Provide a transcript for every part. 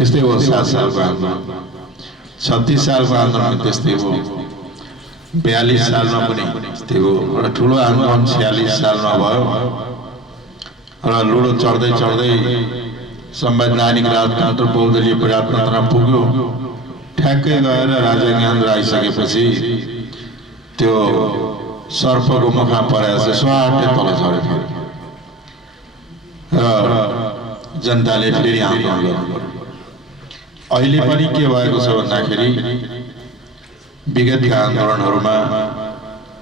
त्यस्तै हो 7 सालको आन्दोलन, 36 सालको आन्दोलन त्यस्तै हो, 42 सालमा पनि त्यस्तै हो। र ठुलो आन्दोलन 46 सालमा भयो र लुडो चढ्दै चढ्दै संवैधानिक राजतन्त्र बहुदलीय प्रजातन्त्रमा पुग्यो। ठ्याक्कै गएर राजा ज्ञानेन्द्र आइसकेपछि त्यो सर्पको मुखमा परेर स्वाटै तल झऱ्यो र जनताले फेरि आन्दोलन गर्यो। अहिले पनि के भएको छ भन्दाखेरि विगतका आन्दोलनहरूमा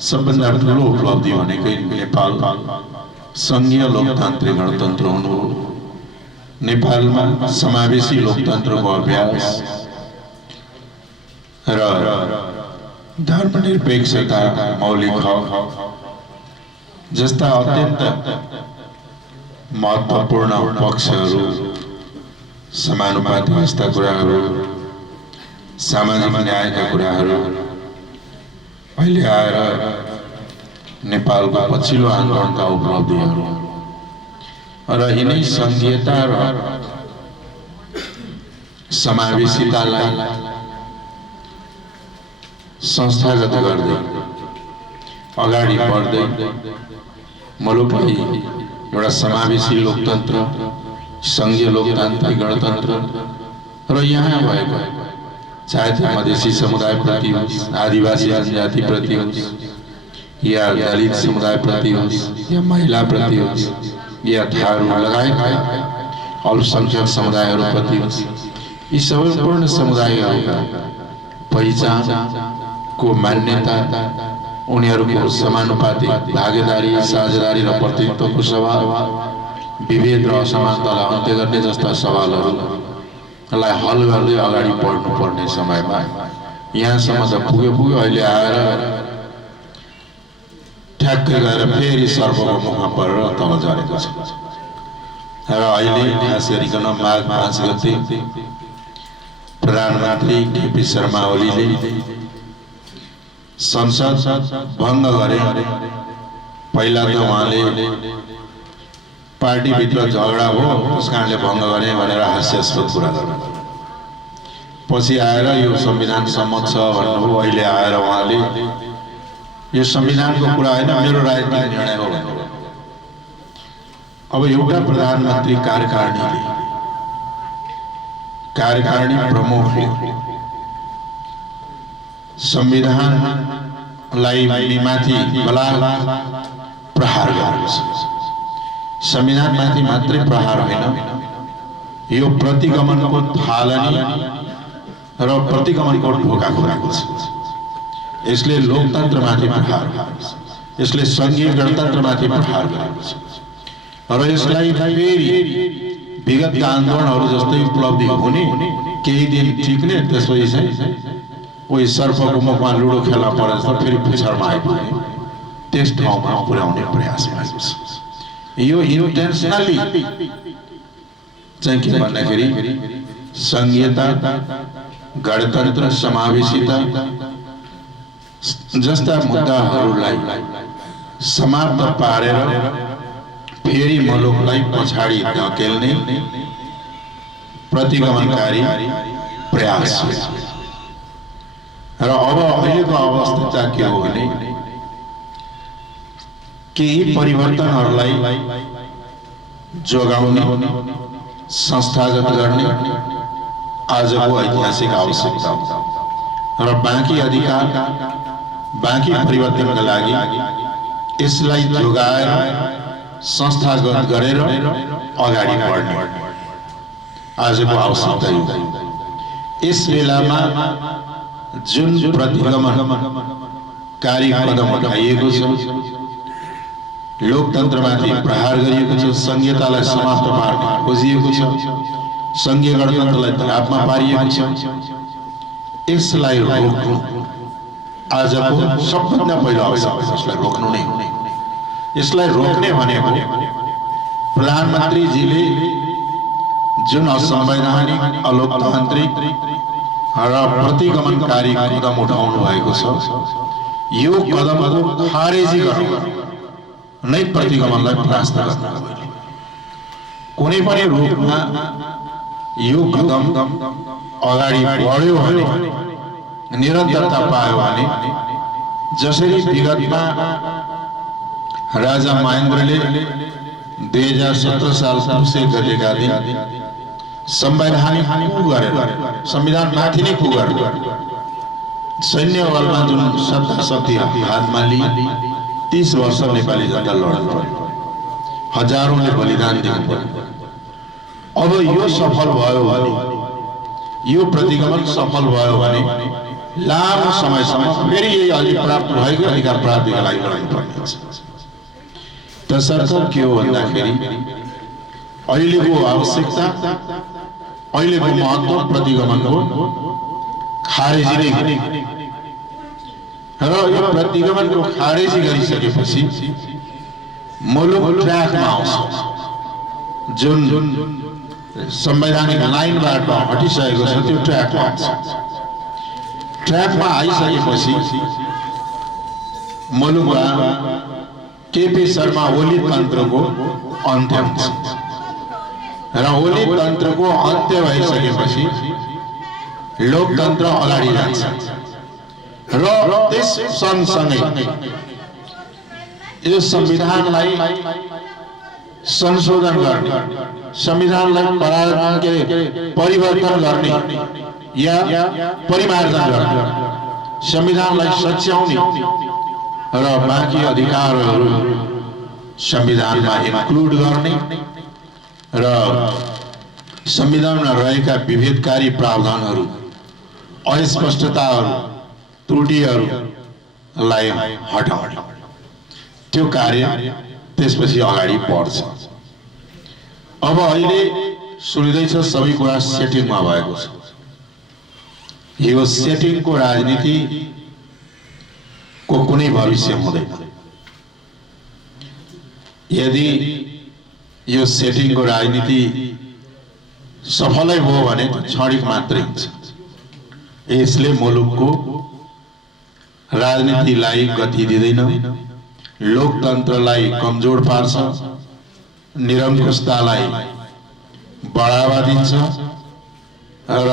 सबभन्दा ठुलो उपलब्धि भनेकै नेपाल संघीय लोकतान्त्रिक गणतन्त्र हुनु हो। नेपालमा समावेशी लोकतन्त्रको अभ्यास र धर्मनिरपेक्षता, मौलिक हक जस्ता अत्यन्त महत्त्वपूर्ण पक्षहरू, समानुपातिक जस्ता कुराहरू, सामाजिक न्यायका कुराहरू अहिले आएर नेपालको पछिल्लो आन्दोलनका उपलब्धिहरू र यिनै संघीयता र समावेशितालाई संस्थागत गर्दै अगाडि बढ्दै मुलुकलाई एउटा समावेशी लोकतन्त्र, संघीय लोकतान्त्रिक गणतन्त्र र यहाँ भएको चाहे त्यो मधेसी समुदायप्रति होस्, आदिवासी जनजातिप्रति होस्, या दलित समुदायप्रति होस्, या महिलाप्रति होस्, या थारू लगायत अल्पसंख्यक समुदायहरूप्रति होस्, यी सबै पूर्ण समुदायहरूका पहिचानको मान्यता, उनीहरूको समानुपातिक भागीदारी, साझेदारी र प्रतिनिधित्वको सवाल, विभेद र असमानतालाई अन्त्य गर्ने जस्ता सवालहरूलाई हल गर्दै अगाडि बढ्नुपर्ने समयमा यहाँसम्म त पुग्यो। अहिले आएर ठ्याक्कै गएर फेरि सर्पको मुखमा परेर तल झरेको छ। र अहिले खास गरिकन माघ 5 गते प्रधानमन्त्री केपी शर्मा ओलीले संसद भङ्ग गरे। पहिला त उहाँले पार्टीभित्र झगडा हो त्यस कारणले भङ्ग गरे भनेर हास्यास्पद कुरा गर्नु, पछि आएर यो संविधान सम्मत छ भन्नुभयो। अहिले आएर उहाँले यो संविधानको कुरा होइन, मेरो राजनीतिक निर्णय हो भन्नुभयो। अब एउटा प्रधानमन्त्री कार्यकारिणी प्रमुखले संविधानलाई माथि बलाल प्रहार गरेको छ। संविधानमाथि मात्रै प्रहार होइन, यो प्रतिगमनको थालनी र प्रतिगमनको ढोका खोलेको छ। यसले लोकतन्त्रमाथि प्रहार गरेको छ, यसले संघीय गणतन्त्रमाथि प्रहार गरेको छ र यसलाई फेरि विगतका आन्दोलनहरू जस्तै उपलब्धि हुने, केही दिन टिक्ने, त्यसपछि चाहिँ उही सर्पको मुखमा लुडो खेल्न परेछ फेरि पिछाडमा आइपुग्ने, त्यस ठाउँमा पुर्याउने प्रयास भएको छ। यो इन्टेन्सनली चाहिँ के भन्दाखेरि संघीयता, गणतन्त्र, समावेशिता जस्ता मुद्दाहरूलाई समाप्त पारेर फेरि मुलुकलाई पछाडि धकेल्ने प्रतिगमनकारी प्रयास हो। र अब अहिलेको अवस्था के हो भने केही परिवर्तनहरूलाई जोगाउने, संस्थागत गर्ने आजको ऐतिहासिक आवश्यकता हो र बाँकी अधिकार, बाँकी परिवर्तनका लागि यसलाई जोगाएर संस्थागत गरेर अगाडि बढ्ने आजको आवश्यकता हो। यस बेलामा जुन प्रतिगमनकारी कदम उठाइएको छ, लोकतन्त्रमाथि प्रहार गरिएको छ, संघीयतालाई समाप्त पार्न खोजिएको छ, संघीय गणतन्त्रलाई धरापमा पारिएको छ, यसलाई रोक्नु आजको सबभन्दा पहिलो आवश्यकता छ। यसलाई रोक्नु नै हो। यसलाई रोक्ने भनेको प्रधानमन्त्रीजीले जुन असंवैधानिक, अलोकतान्त्रिक र प्रतिगमनकारी कदम उठाउनु भएको छ, यो कदमको खारेजी गर्नु नै प्रतिगमनलाई परास्त गर्न। कुनै पनि रूपमा यो कदम अगाडि बढ्यो भने निरन्तरता पायो भने जसरी विगतमा राजा महेन्द्रले 2017 साल पुसे गरेका दिन संवैधानिक कु गरेर संविधान माथि नै कु गरेर सैन्य बलमा जुन सत्ता शक्ति हातमा लिई 30 वर्ष नेपाली जनता लड्नु पर्यो, हजारौंले बलिदान दिनु पर्यो। अब यो सफल भयो भने, यो प्रतिगमन सफल भयो भने लामो समयसम्म फेरि यही अलि प्राप्त भएको अधिकार प्राप्तिका लागि लड्नु पर्ने छ। तसर्थ के हो भन्दाखेरि अहिलेको आवश्यकता, अहिलेको महत्त्व प्रतिगमनको खारेजी नै र यो प्रतिगमनको खारेजी गरिसकेपछि मुलुक ट्र्याकमा आउँछ। जुन संवैधानिक लाइनबाट हटिसकेको छ त्यो ट्र्याकमा आउँछ। ट्र्याकमा आइसकेपछि मुलुकमा केपी शर्मा ओली तन्त्रको अन्त्य हुन्छ र ओली तन्त्रको अन्त्य भइसकेपछि लोकतन्त्र अगाडि जान्छ र त्यस सँगसँगै यो संविधानलाई संशोधन गर्ने, संविधानलाई परिवर्तन गर्ने या परिमार्जन गर्ने, संविधानलाई सच्याउने र बाँकी अधिकारहरू संविधानमा इन्क्लुड गर्ने र संविधानमा रहेका विभेदकारी प्रावधानहरू, अस्पष्टताहरू, त्रुटिहरूलाई हटाउने त्यो कार्य त्यसपछि अगाडि बढ्छ। अब अहिले सुनिँदैछ सबै कुरा सेटिङमा भएको छ। यो सेटिङको राजनीति को कुनै भविष्य हुँदैन। यदि यो सेटिङको राजनीति सफलै भयो भने क्षणिक मात्रै हुन्छ। यसले मुलुकको राजनीतिलाई गति दिँदैन, लोकतन्त्रलाई कमजोर पार्छ, निरङ्कुशतालाई बढावा दिन्छ र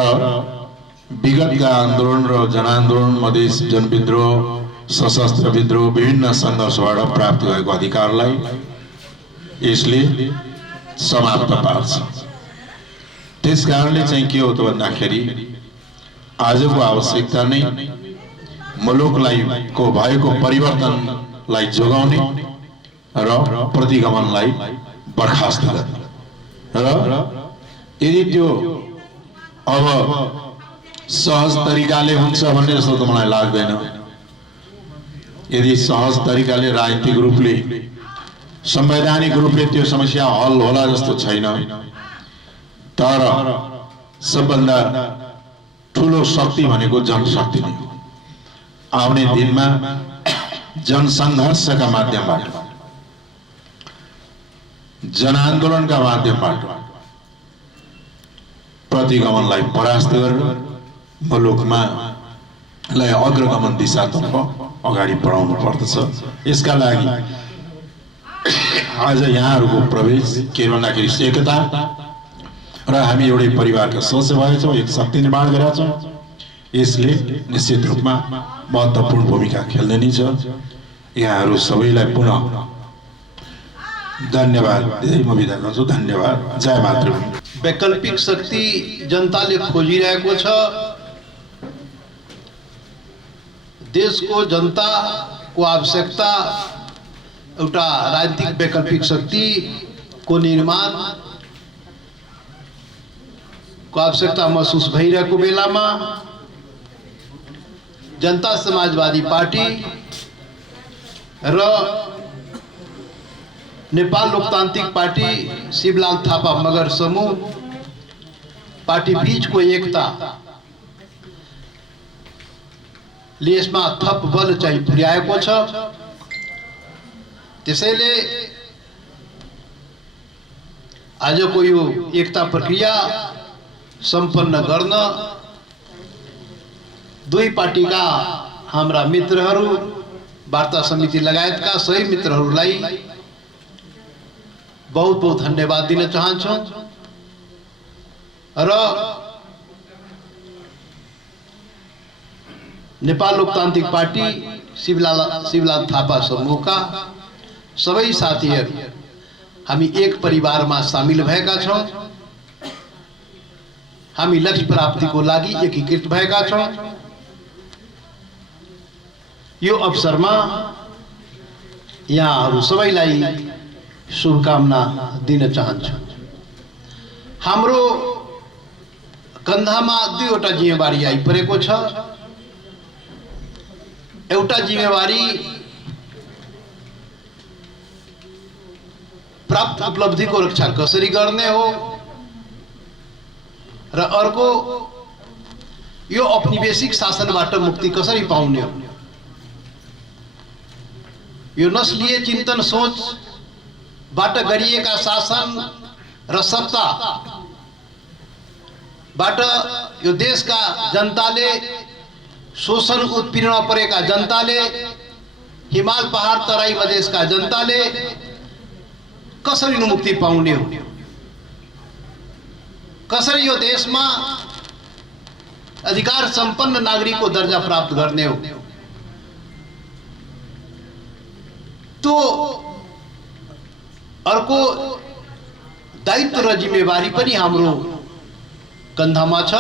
विगतका आन्दोलन र जनआन्दोलन, मधेस जनविद्रोह, सशस्त्र विद्रोह, विभिन्न सङ्घर्षबाट प्राप्त भएको अधिकारलाई यसले समाप्त पार्छ। त्यसकारणले चाहिँ के हो त भन्दाखेरि आजको आवश्यकता नै मुलुकलाई को भएको परिवर्तनलाई जोगाउने र प्रतिगमनलाई बर्खास्त गर्ने र यदि त्यो अब सहज तरिकाले हुन्छ भन्ने जस्तो त मलाई लाग्दैन। यदि सहज तरिकाले राजनीतिक रूपले, संवैधानिक रूपले त्यो समस्या हल होला जस्तो छैन। तर सबभन्दा ठुलो शक्ति भनेको जनशक्ति नै हो। आउने दिनमा जनसङ्घर्षका माध्यमबाट, जनआन्दोलनका माध्यमबाट प्रतिगमनलाई परास्त गरेर मुलुकमा लाई अग्रगमन दिशातर्फ अगाडि बढाउनु पर्दछ। यसका लागि आज यहाँहरूको प्रवेश के भन्दाखेरि एकता र हामी एउटै परिवारका सदस्य भएका छौँ, एक शक्ति निर्माण गरेका छौँ। यसले निश्चित रूपमा महत्त्वपूर्ण भूमिका खेल्ने नै छ। यहाँहरू सबैलाई पुनः धन्यवाद दिँदै म बिदा गर्छु। धन्यवाद। जय मातृभूमि। वैकल्पिक शक्ति जनताले खोजिरहेको छ। देशको जनताको आवश्यकता एउटा राजनीतिक वैकल्पिक शक्तिको निर्माण को आवश्यकता महसुस भइरहेको बेलामा जनता समाजवादी पार्टी र नेपाल लोकतान्त्रिक पार्टी शिवलाल थापा मगर समूह पार्टी बीचको एकता ले यसमा थप बल चाहिँ पुर्याएको छ। त्यसैले आजको यो एकता प्रक्रिया सम्पन्न गर्न दुई पार्टीका हाम्रा मित्रहरू, वार्ता समिति लगायतका सबै मित्रहरूलाई बहुत बहुत धन्यवाद दिन चाहन्छौँ। र नेपाल लोकतान्त्रिक पार्टी शिवलाल थापा समूहका सबै साथीहरू हामी एक परिवारमा सामिल भएका छौं। हामी लक्ष्य प्राप्तिको लागि एकीकृत भएका छौं। यो अवसरमा यहाँहरू सबैलाई शुभकामना दिन चाहन्छु। हाम्रो कन्धामा दुईवटा जिम्मेवारी आइपरेको छ। एउटा जिम्मेवारी प्राप्त उपलब्धिको रक्षा कसरी गर्ने हो र अर्को यो औपनिवेशिक शासनबाट मुक्ति कसरी पाउने हो। यो नस्लीय चिन्तन सोचबाट गरिएका शासन र सत्ताबाट यो देशका जनताले शोषण उत्पीडनमा परेका जनताले हिमाल पहाड तराई मधेसका जनताले कसरी मुक्ति पाउने हो, कसरी यो देशमा अधिकार संपन्न नागरिकको दर्जा प्राप्त गर्ने हो। तो अर्को दायित्व र जिम्मेवारी पनि हाम्रो कन्धामा छ।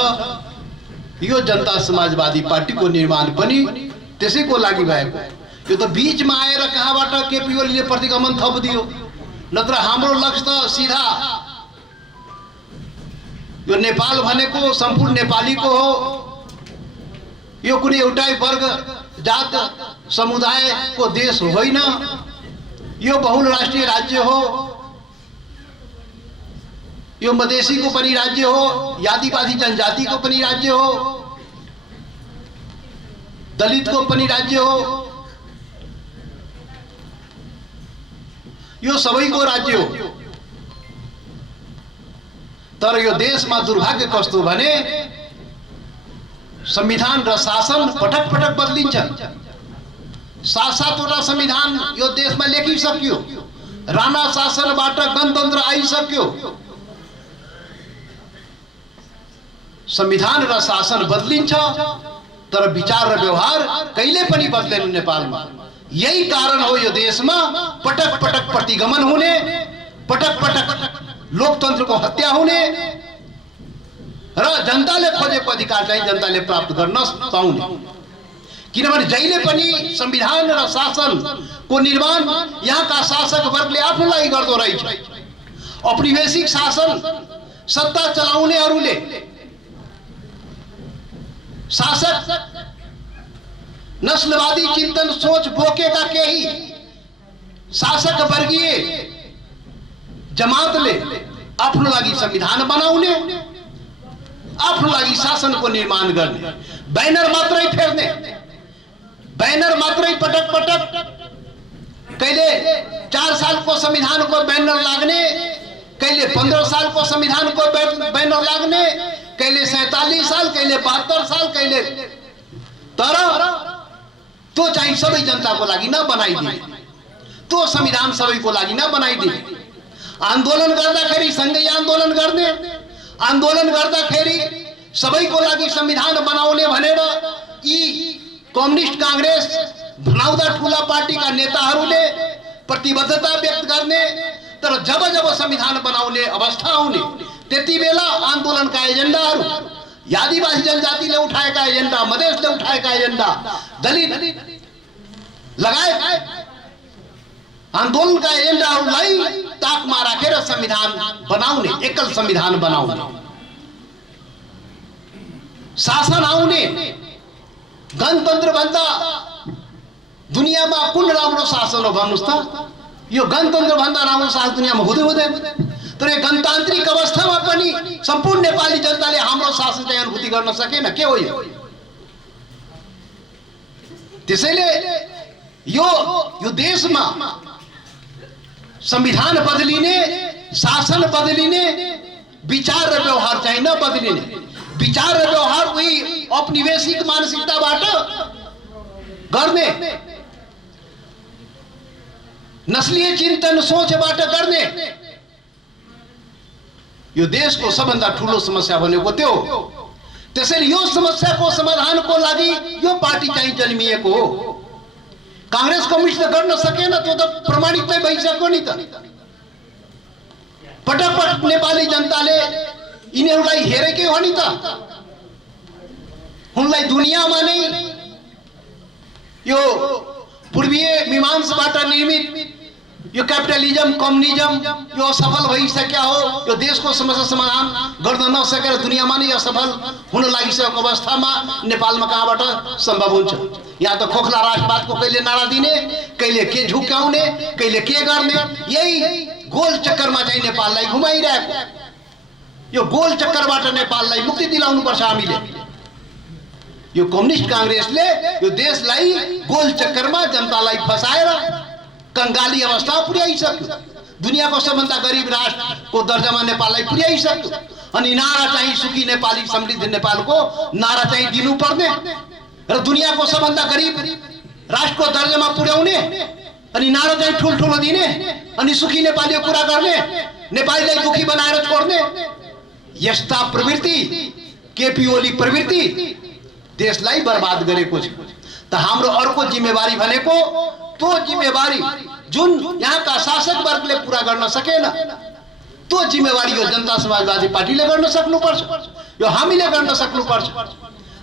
यो जनता समाजवादी पार्टीको निर्माण पनि त्यसैको लागि भएको। यो त बीचमा आएर कहाँबाट केपी ओलीले प्रतिगमन थपिदियो। नत्र हाम्रो लक्ष्य त सीधा यो नेपाल भनेको सम्पूर्ण नेपालीको हो। यो कुनै एउटै वर्ग जात समुदायको देश होइन। यो बहुल राष्ट्रिय राज्य हो। यो मधेसीको पनि राज्य हो, आदिवासी जनजातिको पनि राज्य हो, दलितको पनि राज्य हो। यो सबैको राज्य हो। तर यो देशमा दुर्भाग्य कस्तो भने संविधान र शासन पटक पटक बदलिन्छ। 7-7वटा संविधान यो देशमा लेखिसक्यो। राणा शासनबाट गणतन्त्र आइसक्यो। संविधान र शासन बदलिन्छ तर विचार र व्यवहार कहिले पनि बदलेन नेपालमा। यही कारण हो यो देशमा पटक पटक प्रतिगमन हुने, पटक पटक लोकतन्त्रको हत्या हुने र जनताले खोजेको अधिकार चाहिँ जनताले प्राप्त गर्न पाउने। किनभने जहिले पनि संविधान र शासनको निर्माण यहाँका शासक वर्गले आफ्नो लागि गर्दो रहेछ। औपनिवेशिक शासन सत्ता चलाउनेहरूले शासक नस्लवादी चिन्तन सोच बोकेका केही शासक वर्गीय जमातले आफ्नो लागि संविधान बनाउने, आफ्नो लागि शासनको निर्माण गर्ने, बैनर मात्रै फेर्ने, बैनर मात्रै पटक पटक कहिले 4 सालको संविधानको बैनर लाग्ने, कहिले 15 सालको संविधानको बैनर लाग्ने, कहिले 47 साल, कहिले 72 साल, कहिले। तर तो चाहिँ सबै जनताको लागि न बनाइदिए। तो संविधान सबैको लागि न बनाइदिए। आन्दोलन गर्दाखेरि सँगै आन्दोलन गर्ने, आन्दोलन गर्दाखेरि सबैको लागि संविधान बनाउने भनेर यी कम्युनिस्ट कांग्रेस भनाउँदा ठूला पार्टीका नेताहरूले प्रतिबद्धता व्यक्त गर्ने। तर जब जब संविधान बनाउने अवस्था आउने त्यति बेला आन्दोलनका एजेन्डाहरू, आदिवासी जनजातिले उठाएका एजेन्डा, मधेसले उठाएका एजेन्डा, दलित लगायत आन्दोलनका एजेन्डाहरूलाई ताकमा राखेर संविधान बनाउने, एकल संविधान बनाउने, शासन आउने। गणतन्त्र भन्दा दुनियाँमा कुन राम्रो शासन हो भन्नुस् त? यो गणतन्त्र भन्दा राम्रो शासन दुनियाँमा हुँदैन। तर यो गणतान्त्रिक अवस्थामा पनि सम्पूर्ण नेपाली जनताले हाम्रो शासन चाहिँ अनुभूति गर्न सकेन। के हो यो? त्यसैले यो देशमा संविधान बदलिने, शासन बदलिने, विचार र व्यवहार चाहिँ नबदलिने। विचार र व्यवहार उही औपनिवेशिक मानसिकताबाट गर्ने, नस्लीय चिन्तन सोचबाट गर्ने यो देशको सबभन्दा ठुलो समस्या भनेको त्यो हो। त्यसैले यो समस्याको समाधानको लागि यो पार्टी चाहिँ जन्मिएको हो। कांग्रेस कम्युनिस्ट त गर्न सकेन, त्यो त प्रमाणित नै भइसक्यो नि त। पटक पटक नेपाली जनताले यिनीहरूलाई हेरेकै हो नि त। उनलाई दुनियाँमा नै यो पूर्वीय मीमांसाबाट निर्मित यो क्यापिटलिजम कम्युनिजम यो असफल भइसक्यो हो। यो देशको समस्या समाधान गर्न नसकेर दुनियाँमा नै असफल हुन लागिसकेको अवस्थामा नेपालमा कहाँबाट सम्भव हुन्छ? यहाँ त खोखला राष्ट्रवादको कहिले नारा दिने, कहिले के झुक्याउने, कहिले के गर्ने, यही गोल चक्करमा चाहिँ नेपाललाई घुमाइरहेको। यो गोल चक्करबाट नेपाललाई मुक्ति दिलाउनु पर्छ हामीले। यो कम्युनिस्ट कांग्रेसले यो देशलाई गोल चक्करमा जनतालाई फसाएर कंगाली अवस्था पुर्याइसक्यो। दुनियाँको सबभन्दा गरिब राष्ट्रको दर्जामा नेपाललाई पुर्याइसक्यो। अनि नारा चाहिँ सुखी नेपाली समृद्ध नेपालको नारा चाहिँ दिनुपर्ने र दुनियाँको सबभन्दा गरिब राष्ट्रको दर्जामा पुर्याउने अनि नारा चाहिँ ठुलठुलो दिने अनि सुखी नेपालीको कुरा गर्ने, नेपालीलाई दुखी बनाएर छोड्ने, यस्ता प्रवृत्ति केपी ओली प्रवृत्ति देशलाई बर्बाद गरेको छ। त हाम्रो अर्को जिम्मेवारी भनेको त्यो जिम्मेवारी जुन यहाँका शासक वर्गले पूरा गर्न सकेन, त्यो जिम्मेवारी यो जनता समाजवादी पार्टीले गर्न सक्नुपर्छ, यो हामीले गर्न सक्नुपर्छ।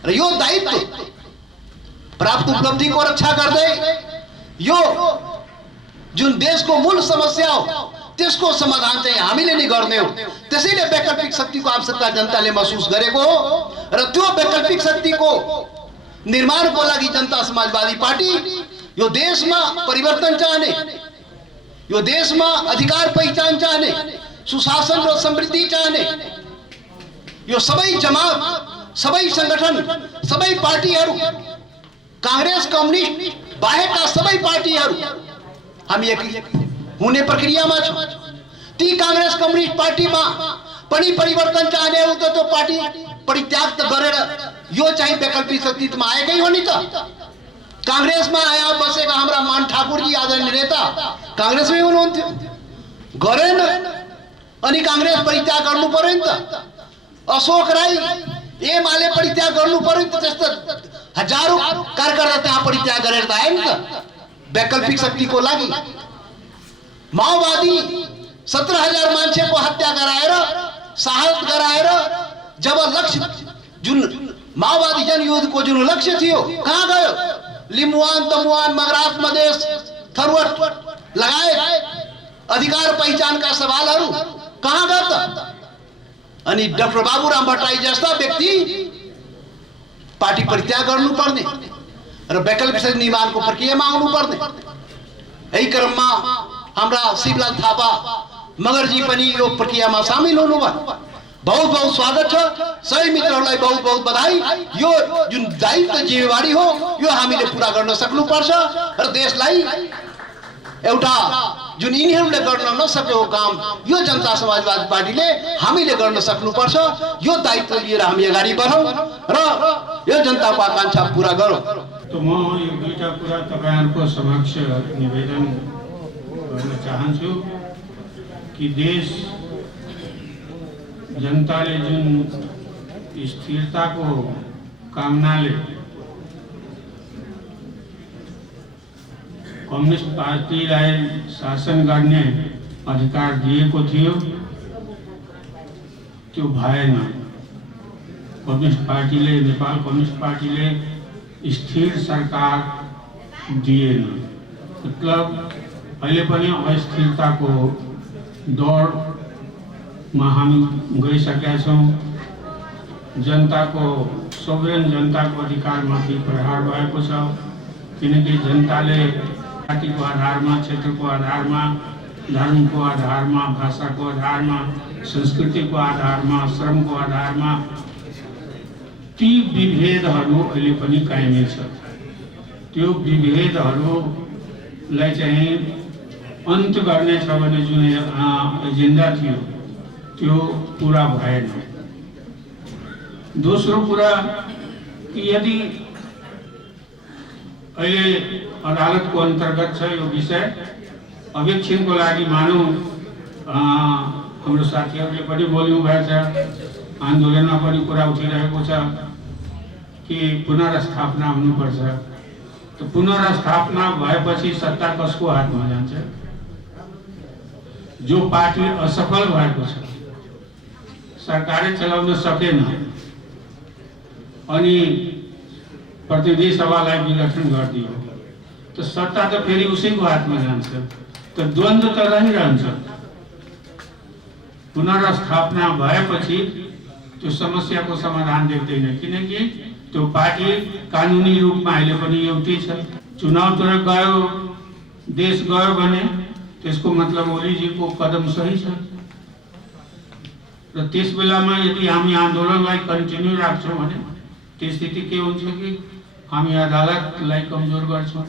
र यो दायित्व प्राप्त उपलब्धिको रक्षा गर्दै यो जुन देशको मूल समस्या हो त्यसको समाधान चाहिँ हामीले नै गर्ने हो। त्यसैले वैकल्पिक शक्तिको आवश्यकता जनताले महसुस गरेको हो र त्यो वैकल्पिक शक्तिको निर्माणको लागि जनता समाजवादी पार्टी यो देशमा परिवर्तन चाहने, यो देशमा अधिकार पहिचान चाहने, सुशासन र समृद्धि चाहने यो सबै जमात, सबै संगठन, सबै पार्टीहरू, कांग्रेस कम्युनिस्ट बाहेकका सबै पार्टीहरू हामी एक हुने प्रक्रियामा छौं। ती कांग्रेस कम्युनिस्ट पार्टीमा पनि परिवर्तन चाहने हो त त्यो पार्टी परित्याग त गरेर यो चाहिँ वैकल्पिक शक्तिमा आएकै हो नि त। कांग्रेसमा आया बसेका हाम्रा मान ठाकुरजी आदरणीय नेता कांग्रेसमै हुनुहुन्थ्यो, गरेन अनि कांग्रेस परित्याग गर्नु पर्यो नि त। अशोक राई एमाले परित्याग गर्नु पर्यो नि त। त्यस्तो हजारौं कार्यकर्ता त्यहाँ परित्याग गरेर त आए नि त वैकल्पिक शक्तिको लागि। माओवादी 17,000 मान्छेको हत्या गराएर शहादत गराएर जब लक्ष्य जुन माओवादी जनयुद्धको जुन लक्ष्य थियो कहाँ गयो? लिम्बुवान, तमुवान, मगरास मधेस, थरुवट लगायत अधिकार पहिचानका सवालहरू कहाँ गयो त? अनि डाक्टर बाबुराम भट्टराई जस्ता व्यक्ति पार्टी परित्याग गर्नुपर्ने र वैकल्पिक निर्माणको प्रक्रियामा आउनुपर्ने। यही क्रममा हाम्रा शिवलाल थापा मगरजी पनि यो प्रक्रियामा सामेल हुनुभयो। बहुत बहुत स्वागत छ। सबै मित्रहरूलाई बहुत बहुत बधाई। यो जुन दायित्व जिम्मेवारी हो यो हामीले पूरा गर्न सक्नुपर्छ र देशलाई एउटा जुन यिनीहरूले गर्न नसकेको काम यो जनता समाजवादी पार्टीले हामीले गर्न सक्नुपर्छ। यो दायित्व लिएर हामी अगाडि बढौं र यो जनताको आकांक्षा पूरा गरौं। तो म यो दुईटा कुरा तपाईहरुको समक्ष निवेदन गर्न चाहन्छु कि देश जनताले जुन स्थिरताको कामनाले कम्युनिस्ट पार्टीलाई शासन गर्ने अधिकार दिएको थियो त्यो भएन। कम्युनिस्ट पार्टीले, नेपाल कम्युनिस्ट पार्टीले स्थिर सरकार दिएन। मतलब अहिले पनि अस्थिरताको दौरमा हामी गइसकेका छौँ। जनताको सोभरेन जनताको अधिकारमाथि प्रहार भएको छ, किनकि जनताले जातिको आधारमा, क्षेत्रको आधारमा, धर्मको आधारमा, भाषाको आधारमा, संस्कृतिको आधारमा, श्रमको आधारमा ती विभेदहरू अहिले पनि कायमै छ। त्यो विभेदहरूलाई चाहिँ अन्त गर्ने छ भने जुन एजेन्डा थियो त्यो पूरा भएन। दोस्रो कुरा कि यदि अहिले अदालतको अन्तर्गत छ यो विषय, अब एकछिनको लागि मानौँ हाम्रो साथीहरूले पनि बोल्नु भएको छ, आन्दोलनमा पनि कुरा उठिरहेको छ कि पुनर्स्थापना हुनुपर्छ। त पुनर्स्थापना भएपछि सत्ता कसको हातमा जान्छ? जो पार्टी असफल भएको छ, सरकारै चलाउन सकेन अनि प्रतिनिधि सभालाई विघटन गरिदियो, तो सत्ता तो फेरि उसैको हातमा जान्छ। तो द्वन्द्व त रहिरहन्छ। पुनर्स्थापना भएपछि त्यो समस्याको समाधान देख्दैन, किनकि त्यो पार्टी कानुनी रूपमा अहिले पनि एउटै छ। चुनावतिर गयो, देश गयो भने त्यसको मतलब ओलीजीको कदम सही छ। र त्यस बेलामा यदि हामी आन्दोलनलाई कन्टिन्यू राख्छौँ भने त्यो स्थिति के हुन्छ कि हामी अदालतलाई कमजोर गर्छौँ,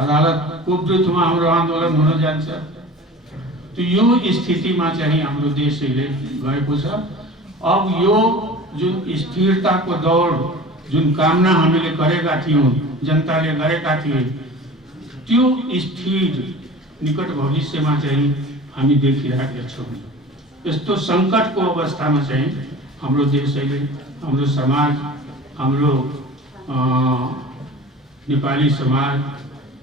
अदालतको विरुद्धमा हाम्रो आन्दोलन हुन जान्छ। तो यो स्थितिमा चाहिँ हाम्रो देश अहिले गएको छ। अब यो जुन स्थिरताको दौड, जुन कामना हामीले गरेका थियौँ, जनताले गरेका थिए, त्यो स्थिर निकट भविष्यमा चाहिँ हामी देखिरहेका छौँ। यस्तो सङ्कटको अवस्थामा चाहिँ हाम्रो देश अहिले, हाम्रो समाज, हाम्रो नेपाली समाज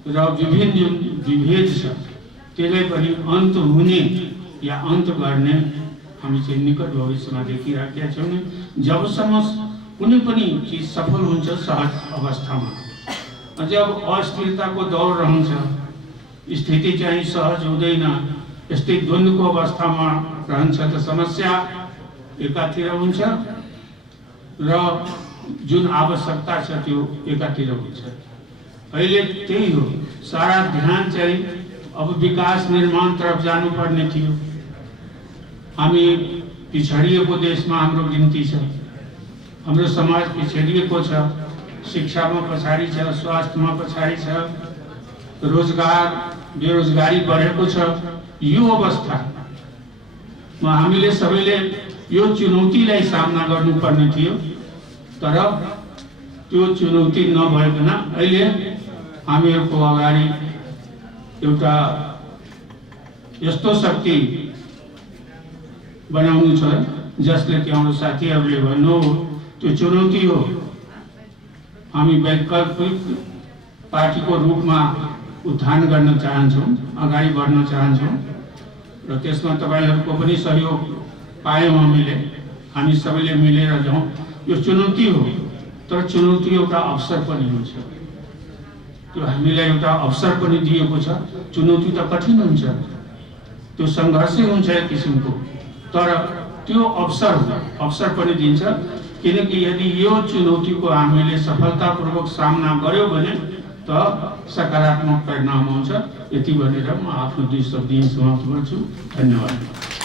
र विभिन्न जुन विभेद छ त्यसलाई पनि अन्त हुने या अन्त गर्ने हामी चाहिँ निकट भविष्यमा देखिरहेका छौँ। जबसम्म कुनै पनि चिज सफल हुन्छ सहज अवस्थामा, जब अस्थिरताको दौर रहन्छ, स्थिति चाहिँ सहज हुँदैन, यस्तै द्वन्द्वको अवस्थामा रहन्छ, त समस्या एकातिर हुन्छ र जुन आवश्यकता छ त्यो एकातिर हुन्छ। अहिले त्यही हो, सारा ध्यान चाहिँ अब विकास निर्माण तरफ जानुपर्ने थियो। हामी पिछडिएको देशमा हाम्रो गिन्ती छ, हाम्रो समाज पिछडिएको छ, शिक्षामा पछाडि छ, स्वास्थ्यमा पछाडि छ, रोजगार बेरोजगारी बढेको छ। यो अवस्थामा हामीले सबैले यो चुनौतीलाई सामना गर्नुपर्ने थियो, तर त्यो चुनौती नभइकन अहिले हामीहरूको अगाडि एउटा यस्तो शक्ति बनाउनु छ जसले कि हाम्रो साथीहरूले भन्नु त्यो चुनौती हो। हामी वैकल्पिक पार्टीको रूपमा उत्थान गर्न चाहन्छौँ, अगाडि बढ्न चाहन्छौँ र त्यसमा तपाईँहरूको पनि सहयोग पायौँ हामीले, हामी सबैले मिलेर जाउँ। यो चुनौती हो, तर चुनौती एउटा अवसर पनि हुन्छ। त्यो हामीलाई एउटा अवसर पनि दिएको छ। चुनौती त कठिन हुन्छ, त्यो सङ्घर्षै हुन्छ एक किसिमको, तर त्यो अवसर पनि दिन्छ। किनकि यदि यो चुनौतीको हामीले सफलतापूर्वक सामना गर्यो भने त सकारात्मक परिणाम आउँछ। यति भनेर म आफ्नो 2 शब्द समाप्त गर्छु। धन्यवाद।